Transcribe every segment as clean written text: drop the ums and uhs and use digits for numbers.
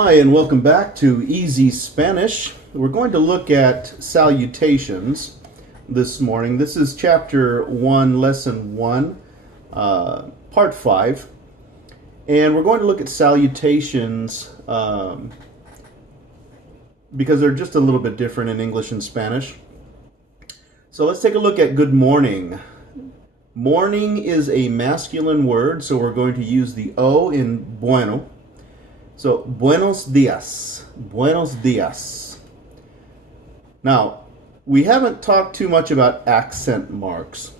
Hi, and welcome back to Easy Spanish. We're going to look at salutations this morning. This is Chapter 1, Lesson 1, Part 5. And we're going to look at salutations because they're just a little bit different in English and Spanish. So let's take a look at good morning. Morning is a masculine word, so we're going to use the O in bueno. So, buenos días. Buenos días. Now, we haven't talked too much about accent marks.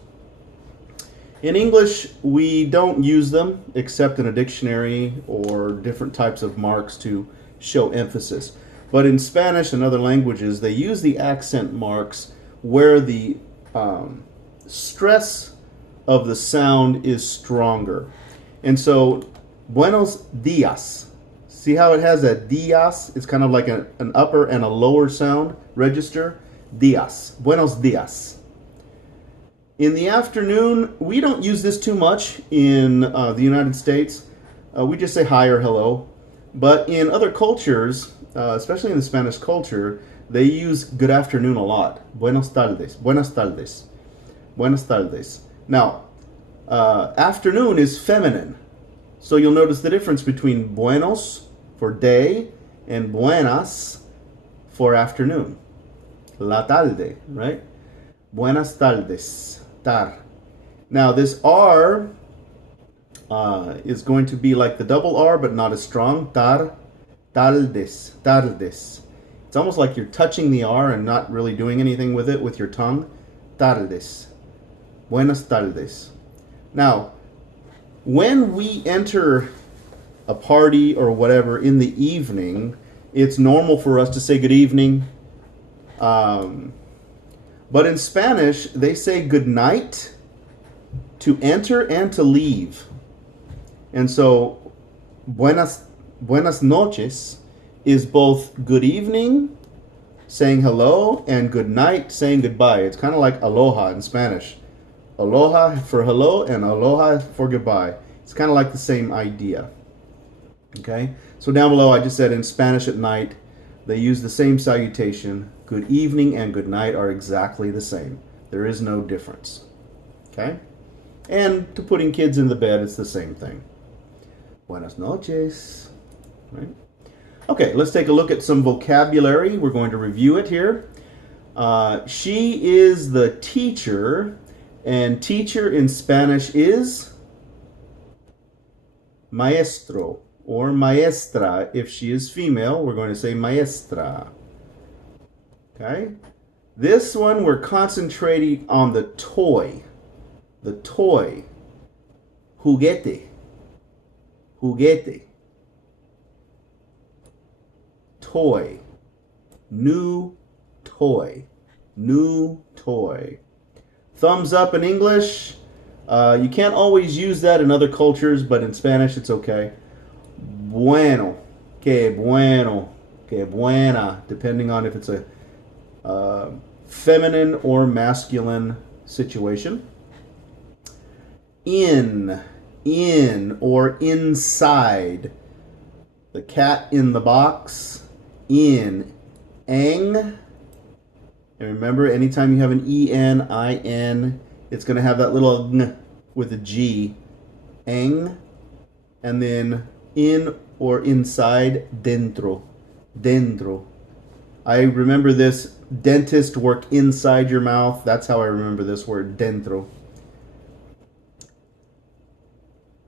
In English, we don't use them except in a dictionary or different types of marks to show emphasis. But in Spanish and other languages, they use the accent marks where the stress of the sound is stronger. And so, buenos días. See how it has a días? It's kind of like an upper and a lower sound register. Días. Buenos días. In the afternoon, we don't use this too much in the United States. We just say hi or hello. But in other cultures, especially in the Spanish culture, they use good afternoon a lot. Buenos tardes. Buenas tardes. Buenas tardes. Now, afternoon is feminine. So you'll notice the difference between buenos for day and buenas for afternoon. La tarde, right? Buenas tardes. Tar. Now this R is going to be like the double R but not as strong. Tar. Tardes. Tardes. It's almost like you're touching the R and not really doing anything with it with your tongue. Tardes. Buenas tardes. Now, when we enter a party or whatever in the evening, it's normal for us to say good evening. But in Spanish, they say good night to enter and to leave. And so, buenas noches is both good evening, saying hello, and good night, saying goodbye. It's kind of like aloha in Spanish. Aloha for hello and aloha for goodbye. It's kind of like the same idea. Okay, so down below I just said in Spanish at night, they use the same salutation. Good evening and good night are exactly the same. There is no difference. Okay, and to putting kids in the bed, it's the same thing. Buenas noches. Right? Okay, let's take a look at some vocabulary. We're going to review it here. She is the teacher, and teacher in Spanish is maestro. Or maestra, if she is female, we're going to say maestra. Okay? This one, we're concentrating on the toy. The toy. Juguete. Juguete. Toy. New toy. New toy. Thumbs up in English. You can't always use that in other cultures, but in Spanish it's okay. Bueno, que bueno, que buena, depending on if it's a feminine or masculine situation. In or inside. The cat in the box. In. Eng. And remember, anytime you have an E-N, I-N, it's going to have that little ng with a G. Eng. And then in or inside, dentro. Dentro. I remember this. Dentist work inside your mouth. That's how I remember this word, dentro.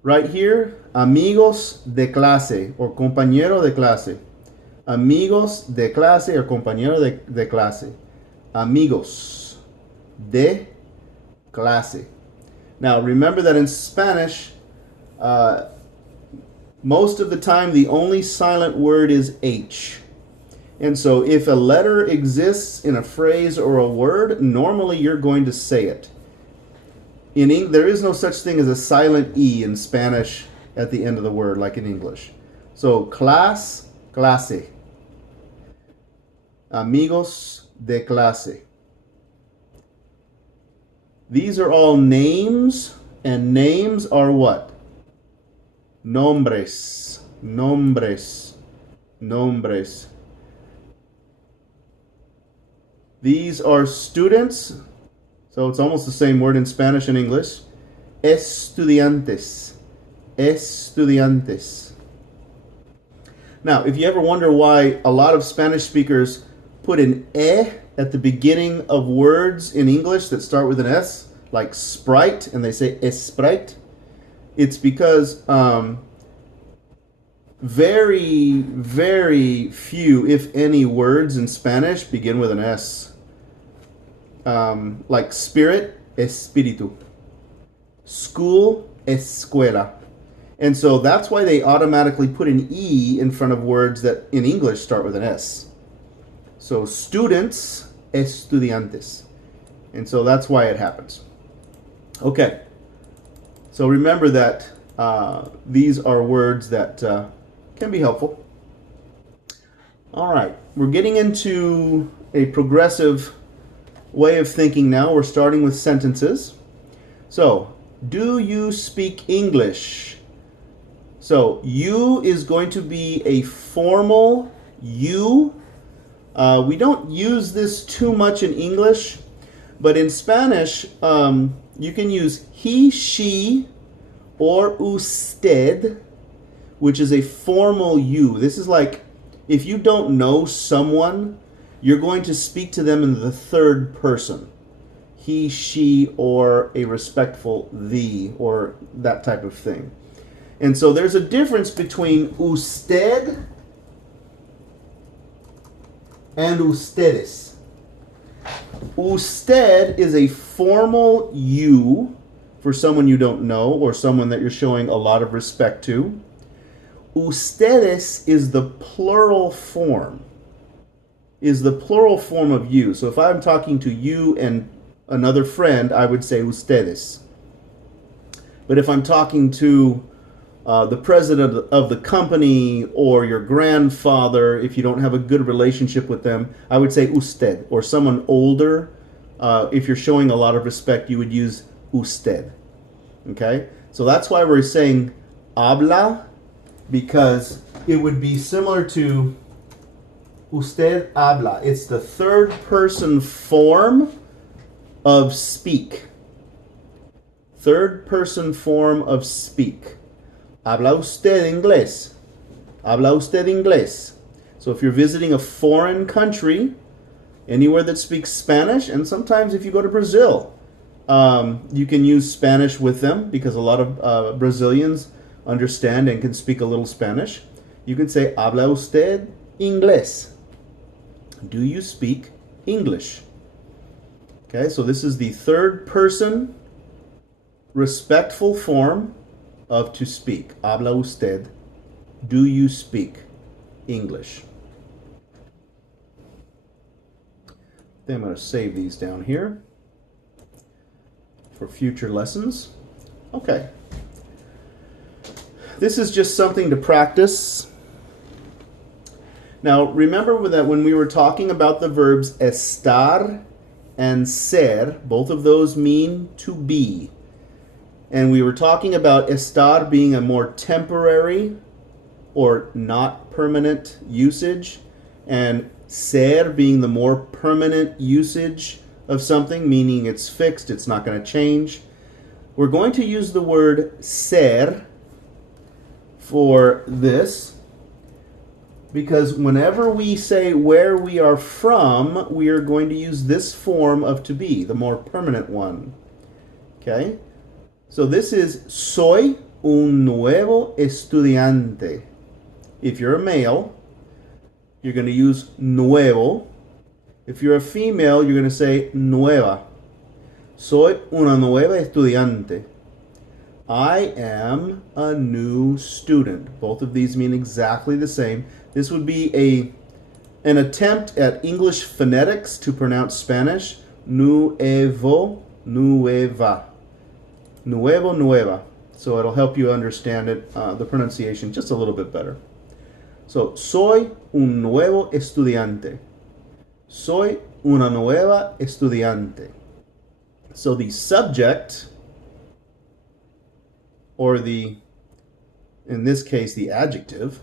Right here, amigos de clase or compañero de clase. Amigos de clase or compañero de clase. Amigos de clase. Now remember that in Spanish, most of the time, the only silent word is H. And so if a letter exists in a phrase or a word, normally you're going to say it. There is no such thing as a silent E in Spanish at the end of the word, like in English. So, clase, clase. Amigos de clase. These are all names, and names are what? Nombres. Nombres. Nombres. These are students. So it's almost the same word in Spanish and English. Estudiantes. Estudiantes. Now, if you ever wonder why a lot of Spanish speakers put an E at the beginning of words in English that start with an S, like Sprite, and they say Sprite, it's because very, very few, if any, words in Spanish begin with an S. Like spirit, espíritu. School, escuela. And so that's why they automatically put an E in front of words that in English start with an S. So students, estudiantes. And so that's why it happens. Okay. So remember that these are words that can be helpful. All right. We're getting into a progressive way of thinking now. We're starting with sentences. So, do you speak English? So, you is going to be a formal you. We don't use this too much in English, but in Spanish, you can use he, she, or usted, which is a formal you. This is like if you don't know someone, you're going to speak to them in the third person. He, she, or a respectful thee, or that type of thing. And so there's a difference between usted and ustedes. Usted is a formal you for someone you don't know or someone that you're showing a lot of respect to. Ustedes is the plural form. Is the plural form of you. So if I'm talking to you and another friend, I would say ustedes. But if I'm talking to the president of the company or your grandfather, if you don't have a good relationship with them, I would say usted. Or someone older, if you're showing a lot of respect, you would use usted. Okay? So that's why we're saying habla, because it would be similar to usted habla. It's the third person form of speak. Third person form of speak. Habla usted inglés? Habla usted inglés? So if you're visiting a foreign country, anywhere that speaks Spanish, and sometimes if you go to Brazil, you can use Spanish with them because a lot of Brazilians understand and can speak a little Spanish. You can say, habla usted inglés? Do you speak English? Okay, so this is the third person respectful form of to speak. Habla usted? Do you speak English? Then I'm going to save these down here for future lessons. Okay. This is just something to practice. Now, remember that when we were talking about the verbs estar and ser, both of those mean to be. And we were talking about estar being a more temporary or not permanent usage, and ser being the more permanent usage of something, meaning it's fixed, it's not going to change. We're going to use the word ser for this, because whenever we say where we are from, we are going to use this form of to be, the more permanent one. Okay? So this is soy un nuevo estudiante. If you're a male, you're going to use nuevo. If you're a female, you're going to say nueva. Soy una nueva estudiante. I am a new student. Both of these mean exactly the same. This would be an attempt at English phonetics to pronounce Spanish. Nuevo, nueva. Nuevo, nueva. So it'll help you understand it, the pronunciation, just a little bit better. So, soy un nuevo estudiante. Soy una nueva estudiante. So the subject, or in this case, the adjective,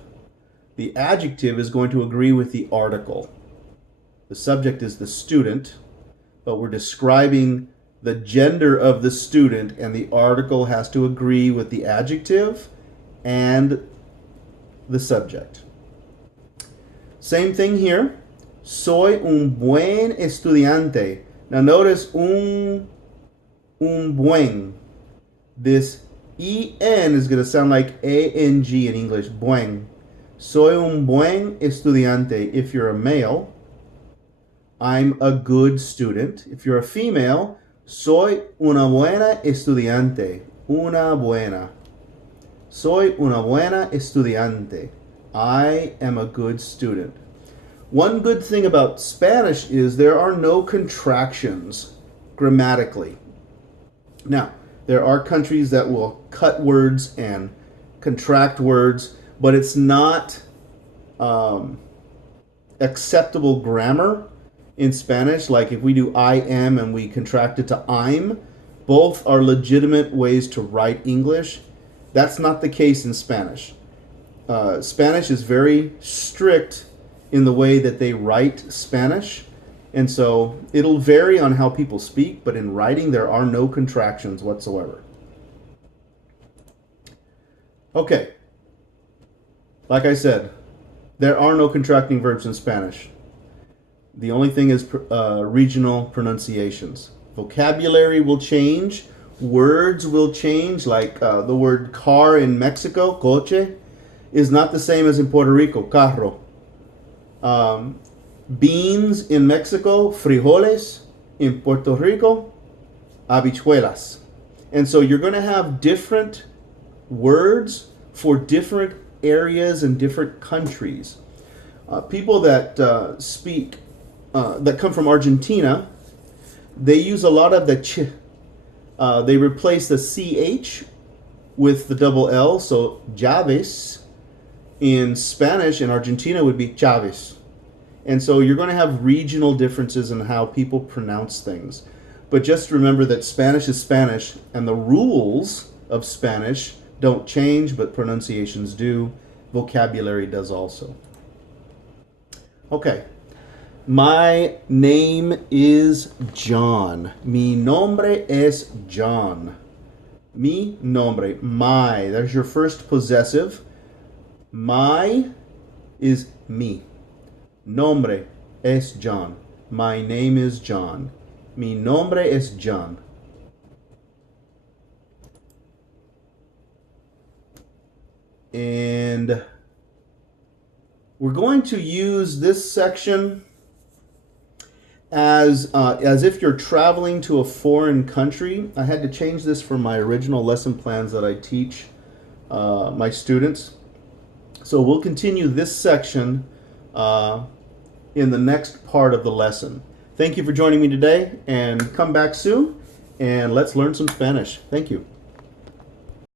The adjective is going to agree with the article. The subject is the student, but we're describing the gender of the student, and the article has to agree with the adjective and the subject. Same thing here. Soy un buen estudiante. Now notice un buen. This en is going to sound like ang in English. Buen. Soy un buen estudiante. If you're a male, I'm a good student. If you're a female, soy una buena estudiante. Una buena. Soy una buena estudiante. I am a good student. One good thing about Spanish is there are no contractions grammatically. Now, there are countries that will cut words and contract words, but it's not acceptable grammar in Spanish. Like if we do I am and we contract it to I'm, both are legitimate ways to write English. That's not the case in Spanish. Spanish is very strict in the way that they write Spanish, and so it'll vary on how people speak, but in writing there are no contractions whatsoever. Okay, like I said, there are no contracting verbs in Spanish. The only thing is regional pronunciations. Vocabulary will change, words will change, like the word car in Mexico, coche, is not the same as in Puerto Rico, carro. Beans in Mexico, frijoles. In Puerto Rico, habichuelas. And so you're going to have different words for different areas and different countries. People that speak, that come from Argentina, they use a lot of the ch. They replace the ch with the double L, so llaves in Spanish in Argentina would be chaves. And so you're going to have regional differences in how people pronounce things. But just remember that Spanish is Spanish, and the rules of Spanish don't change, but pronunciations do. Vocabulary does also. Okay. My name is John. Mi nombre es John. Mi nombre. My. There's your first possessive. My is me. Nombre es John. My name is John. Mi nombre es John. And we're going to use this section as if you're traveling to a foreign country. I had to change this from my original lesson plans that I teach my students. So we'll continue this section in the next part of the lesson. Thank you for joining me today, and come back soon, and let's learn some Spanish. Thank you.